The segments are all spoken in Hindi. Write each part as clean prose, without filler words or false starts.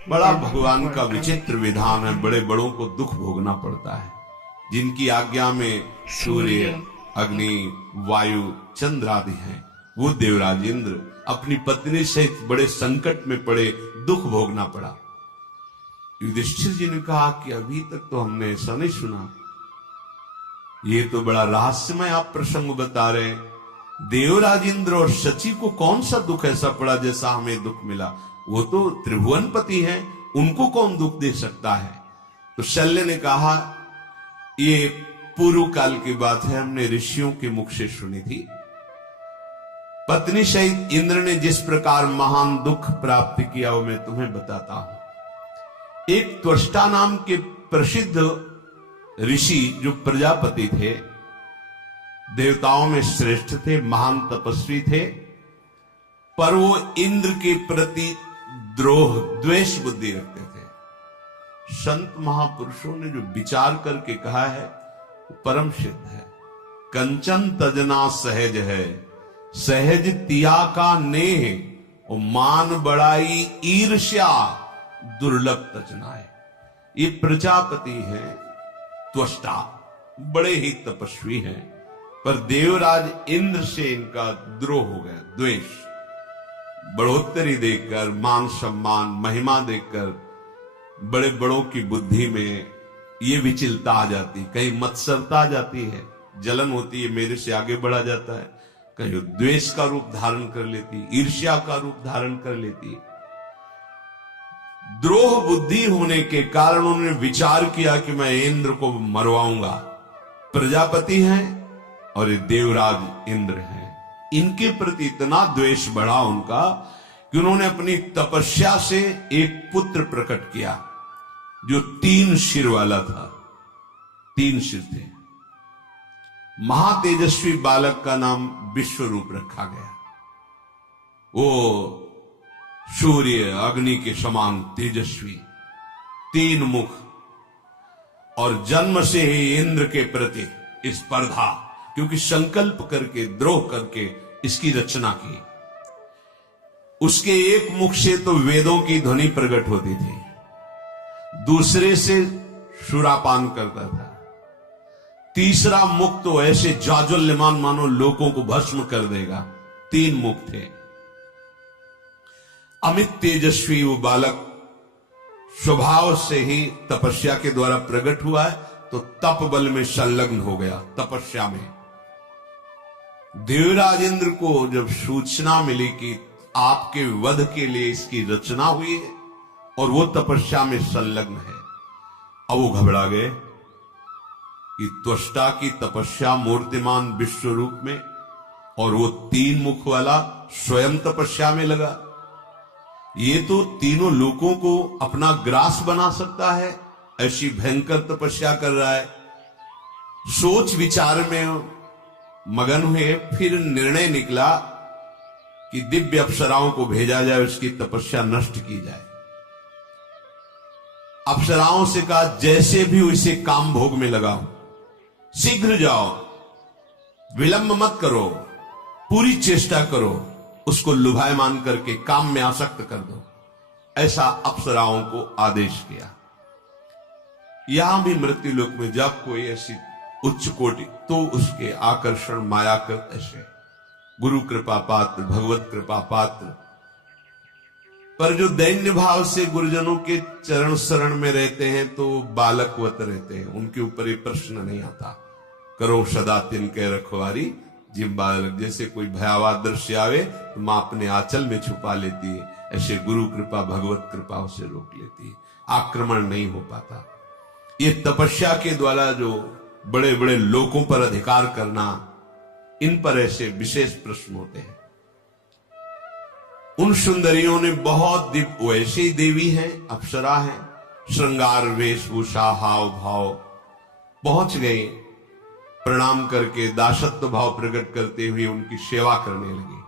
बड़ा भगवान का विचित्र विधान है, बड़े बड़ों को दुख भोगना पड़ता है। जिनकी आज्ञा में सूर्य, अग्नि, वायु, चंद्र आदि हैं, वो देवराज इंद्र अपनी पत्नी सहित बड़े संकट में पड़े, दुख भोगना पड़ा। युधिष्ठिर जी ने कहा कि अभी तक तो हमने ऐसा नहीं सुना, ये तो बड़ा रहस्यमय आप प्रसंग बता रहे हैं। देवराज इंद्र और शची को कौन सा दुख ऐसा पड़ा जैसा हमें दुख मिला? वो तो त्रिभुवनपति हैं, उनको कौन दुख दे सकता है? तो शल्य ने कहा, ये पूर्व काल की बात है, हमने ऋषियों के मुख से सुनी थी। पत्नी सहित इंद्र ने जिस प्रकार महान दुख प्राप्त किया वो मैं तुम्हें बताता हूं। एक त्वष्टा नाम के प्रसिद्ध ऋषि जो प्रजापति थे, देवताओं में श्रेष्ठ थे, महान तपस्वी थे, पर वो इंद्र के प्रति द्रोह, द्वेष बुद्धि रखते थे। संत महापुरुषों ने जो विचार करके कहा है वो परम सिद्ध है। कंचन तजना सहज है, सहज तिया का नेह, और मान बड़ाई ईर्ष्या दुर्लभ तजनाए। ये प्रजापति हैं, त्वष्टा, बड़े ही तपस्वी हैं, पर देवराज इंद्र से इनका द्रोह हो गया, द्वेष। बढ़ोतरी देकर, मान सम्मान, महिमा देकर बड़े बड़ों की बुद्धि में ये विचलता आ जाती, कहीं मत्सरता आ जाती है, जलन होती है, मेरे से आगे बढ़ा जाता है, कहीं द्वेष का रूप धारण कर लेती, ईर्ष्या का रूप धारण कर लेती। द्रोह बुद्धि होने के कारण उन्होंने विचार किया कि मैं इंद्र को मरवाऊंगा। प्रजापति हैं और ये देवराज इंद्र हैं, इनके प्रति इतना द्वेष बढ़ा उनका कि उन्होंने अपनी तपस्या से एक पुत्र प्रकट किया जो 3 सिर वाला था। 3 सिर थे। महातेजस्वी बालक का नाम विश्वरूप रखा गया। वो सूर्य, अग्नि के समान तेजस्वी, 3 मुख, और जन्म से ही इंद्र के प्रति स्पर्धा, क्योंकि संकल्प करके, द्रोह करके इसकी रचना की। उसके एक मुख से तो वेदों की ध्वनि प्रकट होती थी, दूसरे से सुरापान करता था, तीसरा मुख तो ऐसे जाज्वल्यमान मानो लोगों को भस्म कर देगा। 3 मुख थे। अमित तेजस्वी वो बालक स्वभाव से ही तपस्या के द्वारा प्रकट हुआ है, तो तप बल में संलग्न हो गया, तपस्या में। देवराज इंद्र को जब सूचना मिली कि आपके वध के लिए इसकी रचना हुई है और वो तपस्या में संलग्न है, अब वो घबरा गए कि त्वष्टा की तपस्या मूर्तिमान विश्व रूप में, और वो 3 मुख वाला स्वयं तपस्या में लगा। ये तो तीनों लोगों को अपना ग्रास बना सकता है, ऐसी भयंकर तपस्या कर रहा है। सोच विचार में मगन हुए, फिर निर्णय निकला कि दिव्य अप्सराओं को भेजा जाए, उसकी तपस्या नष्ट की जाए। अप्सराओं से कहा, जैसे भी उसे काम भोग में लगाओ, शीघ्र जाओ, विलंब मत करो, पूरी चेष्टा करो, उसको लुभायमान करके काम में आसक्त कर दो। ऐसा अप्सराओं को आदेश किया। यहां भी मृत्युलोक में जब कोई ऐसी उच्च कोटि, तो उसके आकर्षण माया कर ऐसे गुरु कृपा पात्र, भगवत कृपा पात्र, पर जो दैन्य भाव से गुरुजनों के चरण शरण में रहते हैं तो बालकवत रहते हैं, उनके ऊपर ये प्रश्न नहीं आता। करो सदा तिनके रखवारी, जिम बालक, जैसे कोई भयावह दृश्य आवे तो मां अपने आंचल में छुपा लेती है, ऐसे गुरु कृपा, भगवत कृपा उसे रोक लेती है, आक्रमण नहीं हो पाता। ये तपस्या के द्वारा जो बड़े बड़े लोगों पर अधिकार करना, इन पर ऐसे विशेष प्रश्न होते हैं। उन सुंदरियों ने बहुत दिव्य, वैसी देवी हैं, अप्सरा हैं, श्रृंगार, वेशभूषा, हाव भाव, पहुंच गए, प्रणाम करके दासत्व भाव प्रकट करते हुए उनकी सेवा करने लगे।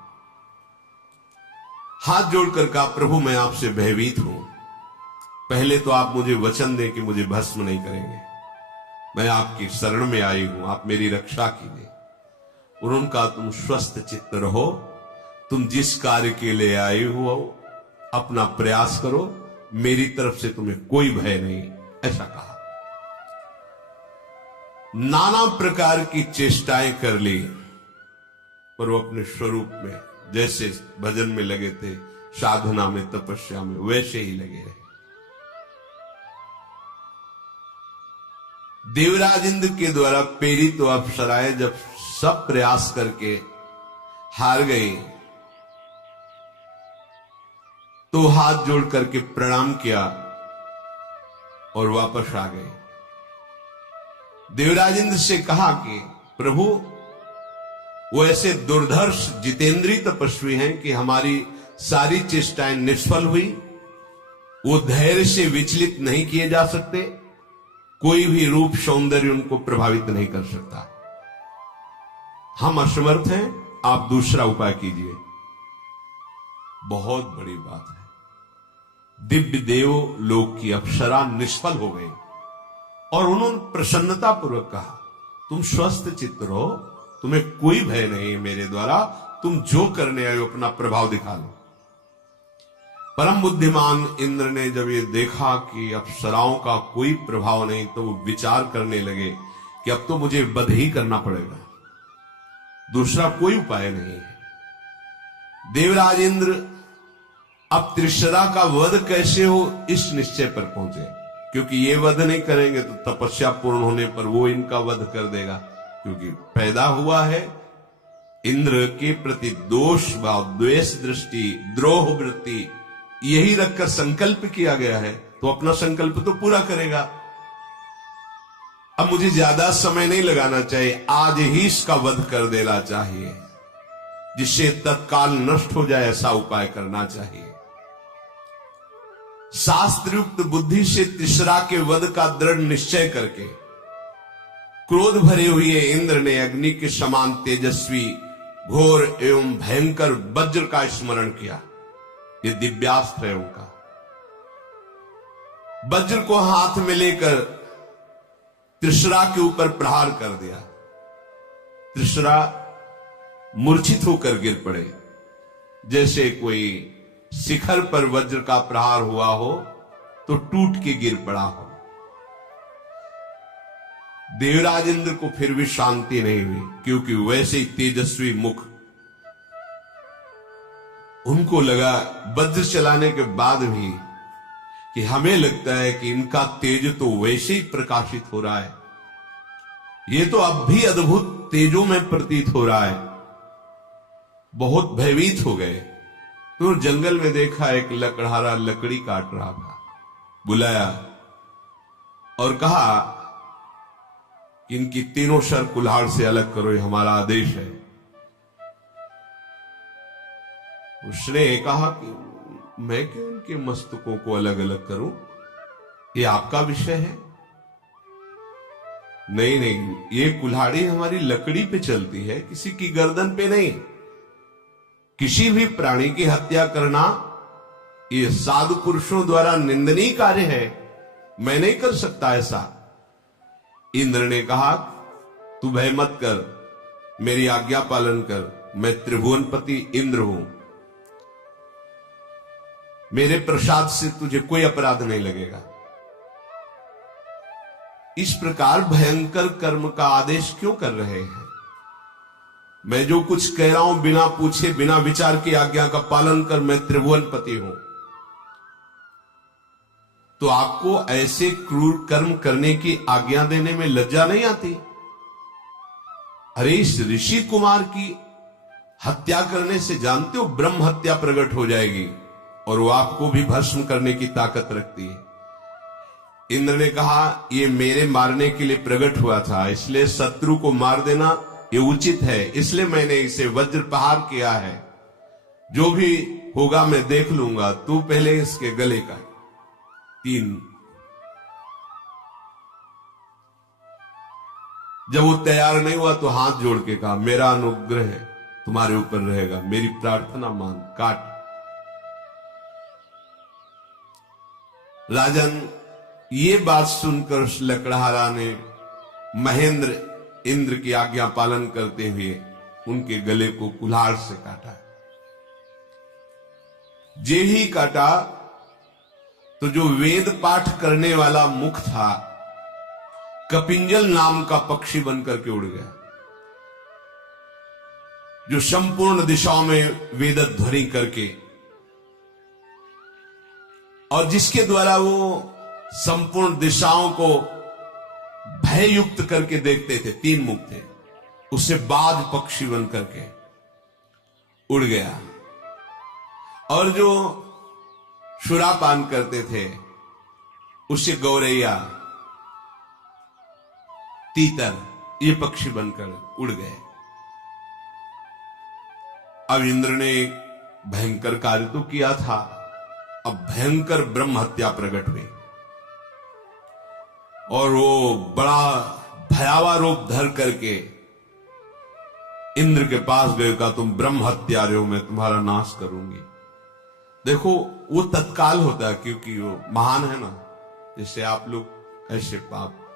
हाथ जोड़कर कहा, प्रभु मैं आपसे भयभीत हूं, पहले तो आप मुझे वचन दें कि मुझे भस्म नहीं करेंगे, मैं आपकी शरण में आई हूं, आप मेरी रक्षा कीजिए। उन्होंने कहा, तुम स्वस्थ चित्त रहो, तुम जिस कार्य के लिए आए हो अपना प्रयास करो, मेरी तरफ से तुम्हें कोई भय नहीं, ऐसा कहा। नाना प्रकार की चेष्टाएं कर ली, पर वो अपने स्वरूप में जैसे भजन में लगे थे, साधना में, तपस्या में, वैसे ही लगे रहे। देवराज इंद्र के द्वारा प्रेरित तो अप्सराएं जब सब प्रयास करके हार गई, तो हाथ जोड़ करके प्रणाम किया और वापस आ गए। देवराज इंद्र से कहा कि प्रभु, वो ऐसे दुर्धर्ष जितेंद्रीय तपस्वी हैं कि हमारी सारी चेष्टाएं निष्फल हुई। वो धैर्य से विचलित नहीं किए जा सकते, कोई भी रूप सौंदर्य उनको प्रभावित नहीं कर सकता। हम असमर्थ हैं, आप दूसरा उपाय कीजिए। बहुत बड़ी बात है। दिव्य देव लोक की अप्सरा निष्फल हो गई और उन्होंने प्रसन्नता पूर्वक कहा, तुम स्वस्थ चित्त रहो, तुम्हें कोई भय नहीं मेरे द्वारा, तुम जो करने आए हो अपना प्रभाव दिखा लो। परम बुद्धिमान इंद्र ने जब ये देखा कि अप्सराओं का कोई प्रभाव नहीं, तो वो विचार करने लगे कि अब तो मुझे वध ही करना पड़ेगा, दूसरा कोई उपाय नहीं है। देवराज इंद्र अब त्रिशरा का वध कैसे हो इस निश्चय पर पहुंचे, क्योंकि ये वध नहीं करेंगे तो तपस्या पूर्ण होने पर वो इनका वध कर देगा, क्योंकि पैदा हुआ है इंद्र के प्रति दोष भाव, द्वेष दृष्टि, द्रोह वृत्ति, यही रखकर संकल्प किया गया है, तो अपना संकल्प तो पूरा करेगा। अब मुझे ज्यादा समय नहीं लगाना चाहिए, आज ही इसका वध कर देना चाहिए, जिससे तत्काल नष्ट हो जाए, ऐसा उपाय करना चाहिए। शास्त्रयुक्त बुद्धि से तिसरा के वध का दृढ़ निश्चय करके क्रोध भरे हुए इंद्र ने अग्नि के समान तेजस्वी, घोर एवं भयंकर वज्र का स्मरण किया। ये दिव्यास्त्र है उनका। वज्र को हाथ में लेकर त्रिशरा के ऊपर प्रहार कर दिया। त्रिशरा मूर्छित होकर गिर पड़े, जैसे कोई शिखर पर वज्र का प्रहार हुआ हो तो टूट के गिर पड़ा हो। देवराज इंद्र को फिर भी शांति नहीं हुई, क्योंकि वैसे ही तेजस्वी मुख, उनको लगा वज्र चलाने के बाद भी कि हमें लगता है कि इनका तेज तो वैसे ही प्रकाशित हो रहा है, ये तो अब भी अद्भुत तेजों में प्रतीत हो रहा है। बहुत भयभीत हो गए। तो जंगल में देखा एक लकड़हारा लकड़ी काट रहा था, बुलाया और कहा कि इनकी तीनों सर कुल्हाड़ से अलग करो, ये हमारा आदेश है। उसने कहा कि मैं क्यों इनके मस्तकों को अलग अलग करूं, ये आपका विषय है। नहीं नहीं, ये कुल्हाड़ी हमारी लकड़ी पे चलती है, किसी की गर्दन पे नहीं। किसी भी प्राणी की हत्या करना ये साधु पुरुषों द्वारा निंदनीय कार्य है, मैं नहीं कर सकता ऐसा। इंद्र ने कहा, तू भय मत कर, मेरी आज्ञा पालन कर, मैं त्रिभुवनपति इंद्र हूं, मेरे प्रसाद से तुझे कोई अपराध नहीं लगेगा। इस प्रकार भयंकर कर्म का आदेश क्यों कर रहे हैं? मैं जो कुछ कह रहा हूं बिना पूछे बिना विचार की आज्ञा का पालन कर, मैं त्रिभुवनपति हूं। तो आपको ऐसे क्रूर कर्म करने की आज्ञा देने में लज्जा नहीं आती? अरे इस ऋषि कुमार की हत्या करने से जानते हो ब्रह्म हत्या प्रकट हो जाएगी और वो आपको भी भस्म करने की ताकत रखती है। इंद्र ने कहा, ये मेरे मारने के लिए प्रकट हुआ था, इसलिए शत्रु को मार देना ये उचित है, इसलिए मैंने इसे वज्र प्रहार किया है। जो भी होगा मैं देख लूंगा, तू पहले इसके गले का 3। जब वो तैयार नहीं हुआ तो हाथ जोड़ के कहा, मेरा अनुग्रह तुम्हारे ऊपर रहेगा, मेरी प्रार्थना मान, काट। राजन, ये बात सुनकर उस लकड़हारा ने महेंद्र इंद्र की आज्ञा पालन करते हुए उनके गले को कुल्हाड़ से काटा। जे ही काटा तो जो वेद पाठ करने वाला मुख था, कपिंजल नाम का पक्षी बनकर के उड़ गया, जो संपूर्ण दिशाओं में वेद ध्वनि करके, और जिसके द्वारा वो संपूर्ण दिशाओं को भययुक्त करके देखते थे, 3 मुख थे, उससे बाज पक्षी बन करके उड़ गया। और जो सुरापान करते थे, उससे गौरैया, तीतर, ये पक्षी बनकर उड़ गए। अब इंद्र ने भयंकर कार्य तो किया था, अब भयंकर ब्रह्म हत्या प्रकट हुई और वो बड़ा भयावह रूप धर करके इंद्र के पास गए, कहा तुम ब्रह्म हत्यारे हो, मैं तुम्हारा नाश करूंगी। देखो वो तत्काल होता है, क्योंकि वो महान है ना, जिससे आप लोग ऐसे पाप